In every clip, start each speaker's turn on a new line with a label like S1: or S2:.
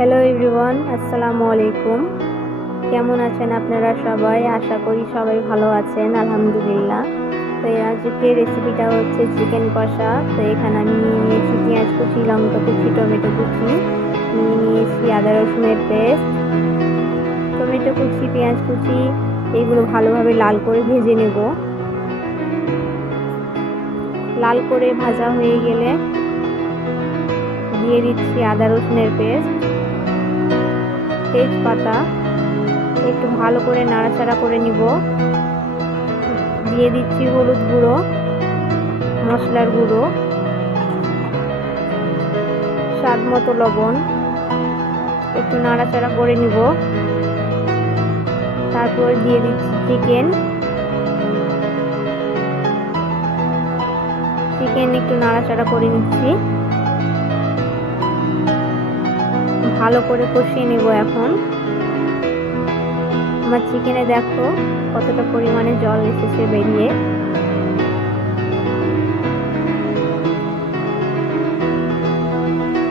S1: Hello everyone আসসালামু আলাইকুম কেমন আছেন আপনারা সবাই? আশা করি সবাই ভালো আছেন, আলহামদুলিল্লাহ। তো এই আজকের রেসিপিটা হচ্ছে চিকেন কষা। তো এখানে আমি নিয়ে নিয়েছি পেঁয়াজ কুচি, লঙ্কা কুচি, টমেটো কুচি। নিয়ে নিয়েছি আদা, রসুনের পেস্ট। টমেটো কুচি, পেঁয়াজ কুচি, এগুলো ভালোভাবে লাল করে ভেজে নেব। লাল করে ভাজা হয়ে গেলে দিয়ে দিচ্ছি আদা, রসুনের পেস্ট। তেজপাতা একটু ভালো করে নাড়াচাড়া করে নিব। দিয়ে দিচ্ছি হলুদ গুঁড়ো, মশলার গুঁড়ো, স্বাদ মতো লবণ। একটু নাড়াচাড়া করে নিব। তারপর দিয়ে দিচ্ছি চিকেন। চিকেন একটু নাড়াচাড়া করে নিচ্ছি। ভালো করে কষিয়ে নেব এখন। আমার চিকেনে দেখো কতটা পরিমাণে জল এসেছে বেরিয়ে।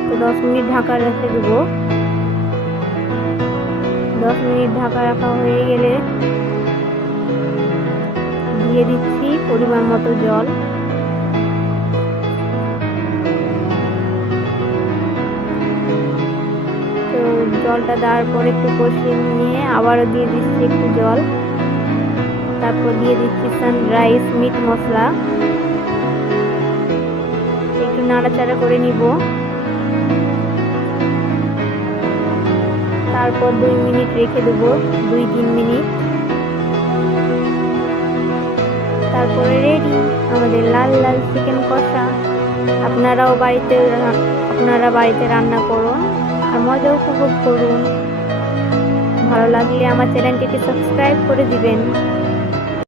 S1: তো দশ মিনিট ঢাকা রেখে দেবো। দশ মিনিট ঢাকা রাখা হয়ে গেলে দিয়ে দিচ্ছি পরিমাণ মতো জল। জলটা দেওয়ার পর একটু কষিয়ে নিয়ে আবারও দিয়ে দিচ্ছি একটু জল। তারপর দিয়ে দিচ্ছি সানরাইস মিট মশলা। একটু নাড়াচাড়া করে নিব। তারপর দুই মিনিট রেখে দেব, দুই তিন মিনিট। তারপরে রেডি আমাদের লাল লাল চিকেন কষা। আপনারাও বাড়িতে, আপনারা বাড়িতে রান্না করুন। আর মজা উপভোগ করুন। ভালো লাগলে আমার চ্যানেলটিকে সাবস্ক্রাইব করে দিবেন।